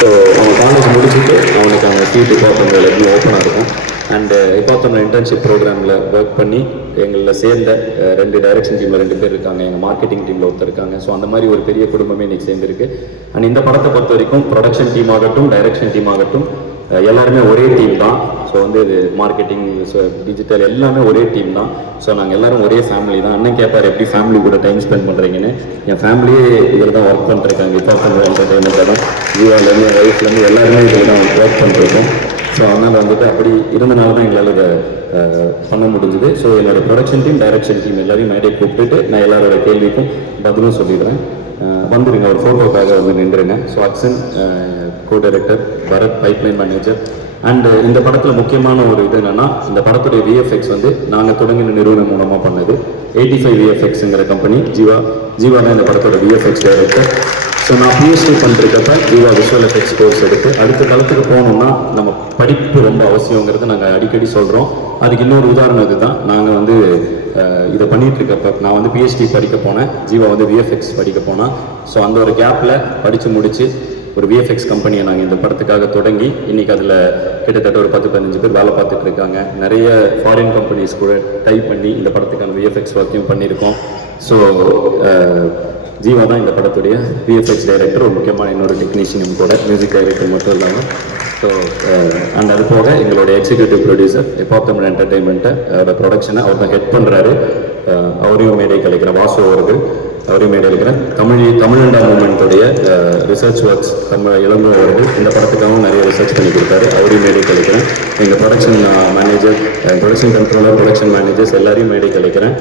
So அவங்க college முடிச்சுட்டு அவனுக்கு அங்கே சீட்டு பார்ப்பங்கள் ஓப்பனாக இருக்கும். அண்டு இப்போ இன்டர்ன்ஷிப் ப்ரோக்ராமில் ஒர்க் பண்ணி எங்களில் சேர்ந்த uh, ரெண்டு டைரக்ஷன் டீமில் ரெண்டு பேர் இருக்காங்க. எங்கள் மார்க்கெட்டிங் டீமில் ஒருத்தர் இருக்காங்க. ஸோ அந்த மாதிரி ஒரு பெரிய குடும்பமே இன்னைக்கு சேர்ந்துருக்கு. அண்ட் இந்த படத்தை பொறுத்த வரைக்கும் ப்ரொடக்ஷன் டீம் ஆகட்டும் டைரக்ஷன் டீம் ஆகட்டும் எல்லாருமே ஒரே டீம் தான். ஸோ வந்து இது மார்க்கெட்டிங் ஸோ டிஜிட்டல் எல்லாமே ஒரே டீம் தான். ஸோ நாங்கள் எல்லாரும் ஒரே ஃபேமிலி தான். அண்ணன் கேட்பார் எப்படி ஃபேமிலி கூட டைம் ஸ்பெண்ட் பண்ணுறீங்கன்னு என் ஃபேமிலியே இதில் தான் ஒர்க் பண்ணிருக்காங்க இப்போ பண்ணுற என்டர்டைன்மெண்ட் தான். ஜீவாலேருந்து என் ஒய்ஃப்லேருந்து எல்லாருமே இதில் தான் ஒர்க் பண்ணிருக்கோம் ஸோ அதனால் வந்துட்டு அப்படி இருந்தனால தான் எங்களால் இதை பண்ண முடிஞ்சுது. ஸோ என்னோட ப்ரொடக்ஷன் டீம் டைரக்ஷன் டீம் எல்லாரையும் மேடை கூப்பிட்டுட்டு நான் எல்லாரோட கேள்விக்கும் பதிலும் சொல்லிடுறேன். வந்துடுங்க ஒரு ஃபோட்டோக்காக வந்து நின்றுங்க so action co director Bharath pipeline manager and இந்த படத்தில் முக்கியமான ஒரு இது என்னென்னா இந்த படத்துடைய விஎஃப்எக்ஸ் வந்து நாங்கள் தொடங்கின நிறுவனம் மூலமாக பண்ணது. எயிட்டி ஃபைவ் விஎஃப்எக்ஸுங்கிற கம்பெனி ஜீவா ஜீவா தான் இந்த படத்தோட விஎஃப்எக்ஸ் டைரக்டர் ஸோ நான் பிஎஸ்டி பண்ணிருக்கப்ப ஜீவா விஷுவல் எஃபெக்ட்ஸ் கோர்ஸ் எடுத்து அடுத்த காலத்துக்கு போகணும்னா நம்ம படிப்பு ரொம்ப அவசியங்கிறது நாங்கள் அடிக்கடி சொல்கிறோம் அதுக்கு இன்னொரு உதாரணம் இதுதான். நாங்கள் வந்து இதை பண்ணிட்டு இருக்கப்ப நான் வந்து பிஹெச்டி படிக்க போனேன் ஜீவா வந்து விஎஃப்எக்ஸ் படிக்க போனேன் ஸோ அந்த ஒரு கேப்பில் படித்து முடித்து ஒரு விஎஃப்எக்ஸ் கம்பெனியை நாங்கள் இந்த படத்துக்காக தொடங்கி இன்னைக்கு அதில் கிட்டத்தட்ட ஒரு பத்து பதினஞ்சு பேர் வேலை பார்த்துட்டு இருக்காங்க. நிறைய ஃபாரின் கம்பெனிஸ் கூட டைப் பண்ணி இந்த படத்துக்கான விஎஃப்எக்ஸ் ஒர்க்கையும் பண்ணியிருக்கோம். ஸோ ஜீவா தான் இந்த படத்துடைய விஎஃப்எக்ஸ் டைரக்டர் ஒரு முக்கியமான இன்னொரு டெக்னீஷியனும் கூட மியூசிக் டைரக்டர் மட்டும் இல்லாமல் ஸோ அண்ட் அது போக எங்களுடைய எக்ஸிக்யூட்டிவ் ப்ரொடியூசர் எப்பாப் தமிழ் என்டர்டெயின்மெண்ட்டை அதோட ப்ரொடக்ஷனை அவர் தான் ஹெட் பண்ணுறாரு அவரையும் மேடை கலைக்கிற வாசு அவர்கள் அவரையும் மேடை தமிழ் தமிழண்டா மூமெண்ட்டுடைய ரிசர்ச் ஒர்க்ஸ் நம்ம இளங்கோ அவர்கள் இந்த படத்துக்காகவும் நிறைய ரிசர்ச் பண்ணி கொடுத்தாரு. அவரையும் மேடை கழிக்கிறேன் எங்கள் production manager production controller production managers எல்லாரையும் மேடை கழிக்கிறேன்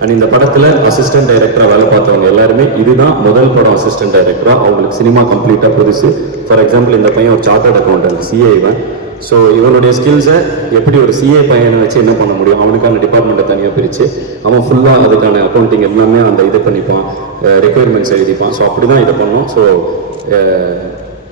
அண்ட் இந்த படத்தில் அசிஸ்டன்ட் டைரக்டராக வேலை பார்த்தவங்க எல்லாருமே இதுதான் முதல் படம் அசிஸ்டன்ட் டைரக்டராக அவங்களுக்கு சினிமா கம்ப்ளீட்டாக புதுசு. ஃபார் எக்ஸாம்பிள் இந்த பையன் ஒரு சார்ட்டர்ட் அக்கௌண்டன்ட் சிஏ இவன். ஸோ இவனுடைய ஸ்கில்ஸை எப்படி ஒரு சிஏ பையனை வச்சு என்ன பண்ண முடியும்? அவனுக்கான டிபார்ட்மெண்ட்டை தனியாக பிரித்து அவன் ஃபுல்லாக அதுக்கான அக்கௌண்டிங் எல்லாமே அந்த இது பண்ணிப்பான். ரெக்குயர்மெண்ட்ஸ் எழுதிப்பான். ஸோ அப்படி தான் இதை பண்ணோம். ஸோ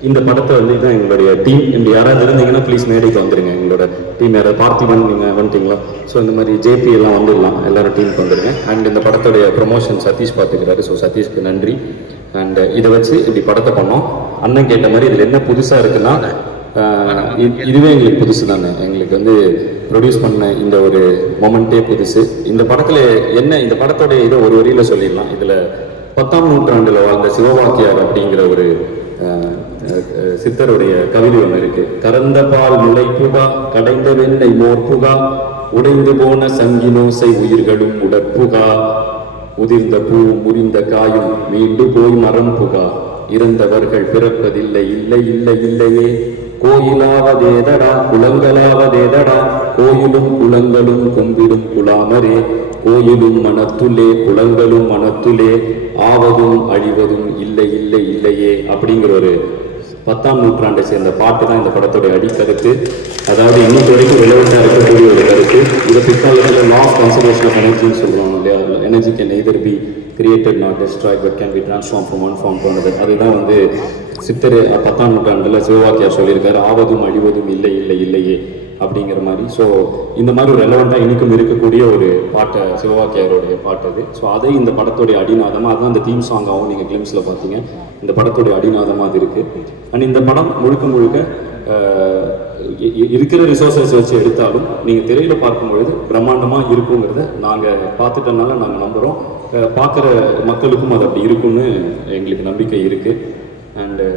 இந்த படத்தை வந்து இதுதான் எங்களுடைய டீம் இந்த யாராவது இருந்தீங்கன்னா ப்ளீஸ் மேடைக்கு வந்துடுங்க எங்களோட டீம் யாராவது பார்த்திபன் நீங்கள் வந்துட்டீங்களா? ஸோ இந்த மாதிரி ஜேபி எல்லாம் வந்துடலாம். எல்லாரும் டீமுக்கு வந்துடுங்க அண்ட் இந்த படத்துடைய ப்ரொமோஷன் சதீஷ் பார்த்துக்கிறாரு. ஸோ சதீஷ்க்கு நன்றி. அண்ட் இதை வச்சு இப்படி படத்தை பண்ணோம். அண்ணன் கேட்ட மாதிரி இதில் என்ன புதுசாக இருக்குன்னா இதுவே எங்களுக்கு புதுசு தானே. எங்களுக்கு வந்து ப்ரொடியூஸ் பண்ண இந்த ஒரு மொமெண்ட்டே புதுசு. இந்த படத்தில் என்ன இந்த படத்தோடைய இதை ஒரு வரியில் சொல்லிடலாம். இதில் பத்தாம் நூற்றாண்டில் வாழ்ந்த சிவவாக்கியார் அப்படிங்கிற ஒரு சித்தருடைய கவிதை ஒன்று இருக்கு. கறந்த பால் முளை புகா கடைந்த வெண்ணை மோர் புகா உடைந்து போன சங்கினோசை உயிர்களும் உடற்புகா உதிர்ந்த பூ முறிந்த காயும் மீண்டு போய் மரம் புகா இறந்தவர்கள் பிறப்பதில்லை இல்லை இல்லை இல்லையே கோயிலாவதேதடா குளங்களாவதேதடா கோயிலும் குளங்களும் கும்பிடும் குலாமரே கோயிலும் மனத்துள்ளே குளங்களும் மனத்துலே ஆவதும் அழிவதும் இல்லை இல்லை இல்லையே அப்படிங்கிற ஒரு பத்தாம் நூற்றாண்டை சேர்ந்த பாட்டு தான் இந்த படத்துடைய அடிக்கருத்து அதாவது இன்னைக்கு வரைக்கும் ரிலவெண்ட்டாக இருக்கக்கூடிய ஒரு கருத்து. இதை பிற்காலத்தில் லா ஆஃப் கன்சர்வேஷன் ஆஃப் எனர்ஜின்னு சொல்லுவாங்க இல்லையா? Energy can either be created not destroyed but can be transform from one form போனது அதுதான் வந்து சித்தர் பத்தாம் நூற்றாண்டில் சிவவாக்கியார் சொல்லியிருக்காரு ஆவதும் அழிவதும் இல்லை இல்லை இல்லை அப்படிங்கிற மாதிரி. ஸோ இந்த மாதிரி ஒரு ரெலவெண்ட்டாக இன்றைக்கும் இருக்கக்கூடிய ஒரு பாட்டை சிவவாக்கியாரோடைய பாட்டு அது. ஸோ அதை இந்த படத்துடைய அடிநாதமாக அதுதான் அந்த தீம் சாங்காகவும் நீங்கள் கிளிம்ஸில் பார்த்தீங்க. இந்த படத்துடைய அடிநாதமாக அது இருக்குது அண்ட் இந்த படம் முழுக்க முழுக்க இருக்கிற ரிசோர்ஸஸ் வச்சு எடுத்தாலும் நீங்கள் திரையில் பார்க்கும் பொழுது பிரம்மாண்டமாக இருக்குங்கிறத நாங்கள் பார்த்துட்டனால நாங்கள் நம்புகிறோம் பார்க்குற மக்களுக்கும் அது அப்படி இருக்கும்னு எங்களுக்கு நம்பிக்கை இருக்குது அண்டு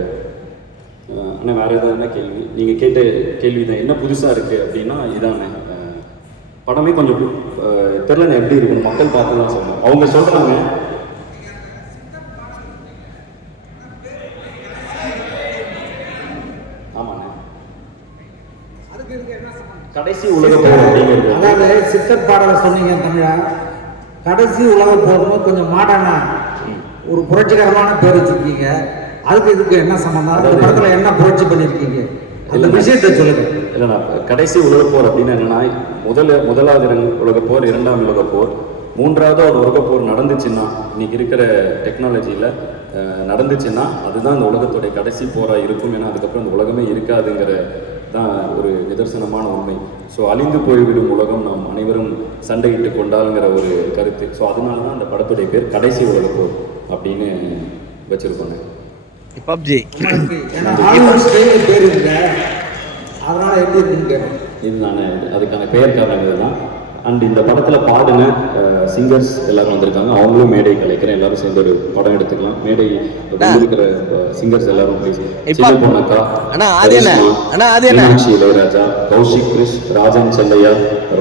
ஆனால் வேறு என்ன கேள்வி. நீங்கள் கேட்ட கேள்வி தான் என்ன புதுசாக இருக்குது அப்படின்னா இதானே. படமே கொஞ்சம் தெரியல எப்படி இருக்கும். மக்கள் பார்த்து தான் சொன்னேன் அவங்க சொல்கிறாங்க கடைசி உலக போர் அப்படிங்கிறது. அதாவது சித்தர் பாடலை சொன்னீங்க தமிழா. கடைசி உலக போகும்போது கொஞ்சம் மாடர்னா ஒரு புரட்சிகரமான பேர் வச்சிருக்கீங்க. அதுக்கு இதுக்கு என்ன சம்பந்தம்? அந்த படத்துல என்ன புரட்சி பண்ணிருக்கீங்க? அந்த. விஷயத்தை சொல்லுங்க. இல்லைண்ணா கடைசி உலகப் போர் அப்படின்னா என்னன்னா முதல்ல முதலாவது உலகப் போர் இரண்டாம் உலகப் போர் மூன்றாவது ஒரு உலகப் போர் நடந்துச்சுன்னா இன்னைக்கு இருக்கிற டெக்னாலஜியில் நடந்துச்சுன்னா அதுதான் இந்த உலகத்துடைய கடைசி போராக இருக்கும். ஏன்னா அதுக்கப்புறம் இந்த உலகமே இருக்காதுங்கிற தான் ஒரு நிதர்சனமான உண்மை. ஸோ அழிந்து போய்விடும் உலகம் நாம் அனைவரும் சண்டையிட்டு கொண்டாலுங்கிற ஒரு கருத்து. ஸோ அதனால தான் அந்த படத்துடைய பேர் கடைசி உலகப் போர் அப்படின்னு வச்சுருக்கோங்க. பப்ஜி. அதனால எப்படி அதுக்கான பெயர் காரணம் இதுதான். அண்ட் இந்த படத்தில் பாடின சிங்கர்ஸ் எல்லாரும் வந்திருக்காங்க. அவங்களும் மேடை கலைக்கிறேன் எல்லாரும் சேர்ந்து ஒரு படம் எடுத்துக்கலாம். மேடை இருக்கிற சிங்கர்ஸ் எல்லாரும் பொண்ணக்கா அண்ணா, அது என்ன? கரிஷ்மா, அண்ணா, அது என்ன? மீனாட்சி இளையராஜா கௌஷிக் கிருஷ் ராஜன் செல்லையா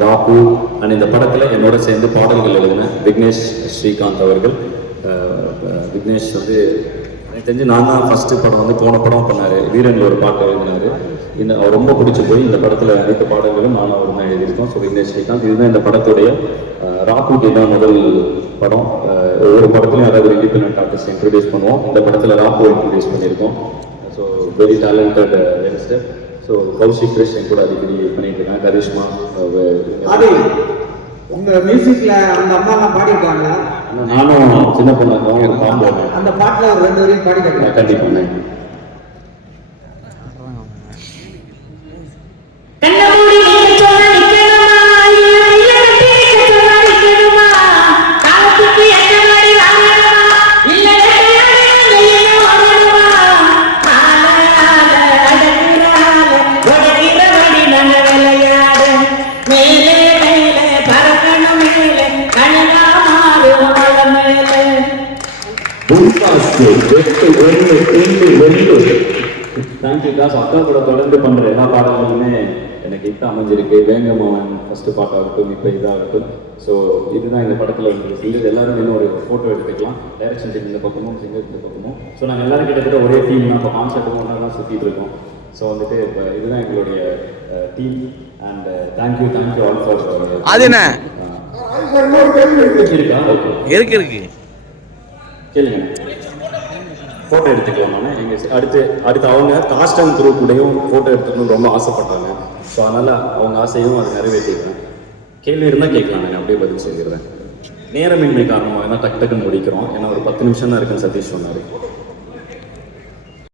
ராகு அண்ட் இந்த படத்தில் என்னோட சேர்ந்து பாடல்கள் எழுதின விக்னேஷ் ஸ்ரீகாந்த் அவர்கள். விக்னேஷ் வந்து தெரிஞ்சு நான் தான் ஃபஸ்ட்டு படம் வந்து போன படம் பண்ணார். வீரனில் ஒரு பாட்டு எழுதினாரு. இந்த அவர் ரொம்ப பிடிச்சி போய் இந்த படத்தில் அனைத்து பாடல்களும் நான் அவர் தான் எழுதியிருக்கோம். ஸோ விக்னேஷ் ஸ்ரீகாந்த். இதுதான் இந்த படத்துடைய அஹ், தான் முதல் படம். ஒவ்வொரு படத்துலையும் அதாவது ஒரு இண்டிபெண்ட் ஆர்டிஸ்ட் இன்ட்ரடியூஸ் பண்ணுவோம். இந்த படத்தில் ராகு இன்ட்ரடியூஸ் பண்ணியிருக்கோம். So very talented youngster so Kaushik Krishnan கூட அடிக்கடி பண்ணிட்டு இருக்காங்க. கரிஷ்மா உங்க மியூசிக்ல அந்த அம்மா எல்லாம் பாடிட்டாங்க நானும் சின்ன காம்போ அந்த பாட்டுல ஒரு ரெண்டு வரையும் பாடி கேட்கலாம் தேங்க்யூ காஸ் அக்கா கூட தொடர்ந்து பண்ற எல்லா பாடல்களுமே எனக்கு இப்போ அமைஞ்சிருக்கு. வேங்கமாவன் ஃபர்ஸ்ட் பாட்டாகட்டும் இப்போ இதாகட்டும். ஸோ இதுதான் இந்த படத்தில் வந்து சிங்கர் எல்லாரும் இன்னும் ஒரு ஃபோட்டோ எடுத்துக்கலாம். டைரக்ஷன் டீம் இந்த பக்கமும் சிங்கர் இந்த பக்கமும். ஸோ நாங்கள் எல்லாரும் கிட்டத்தட்ட ஒரே டீம் தான். இப்போ கான்செப்டும் ஒன்றா தான் சுற்றிட்டு இருக்கோம். ஸோ வந்துட்டு இப்போ இதுதான் எங்களுடைய team and thank you thank you all for அது என்ன? இருக்கு இருக்கு. கேளுங்க. ஃபோட்டோ எடுத்துக்கலாம் நான் எங்கள் அடுத்து அடுத்து அவங்க காஸ்ட் அண்ட் குரூப் கூடயும் ஃபோட்டோ எடுத்துக்கணும்னு ரொம்ப ஆசைப்பட்டாங்க ஸோ அதனால் அவங்க ஆசையும் அதை நிறைவேற்றிக்கிறேன் கேள்வி இருந்தால் கேட்கலாம் நான் அப்படியே பதில் சொல்லிடுறேன். நேரமின்மை காரணமாக ஏன்னா டக்கு டக்குன்னு முடிக்கிறோம். ஏன்னா ஒரு பத்து நிமிஷம் தான் இருக்குன்னு சதீஷ் சொன்னார்.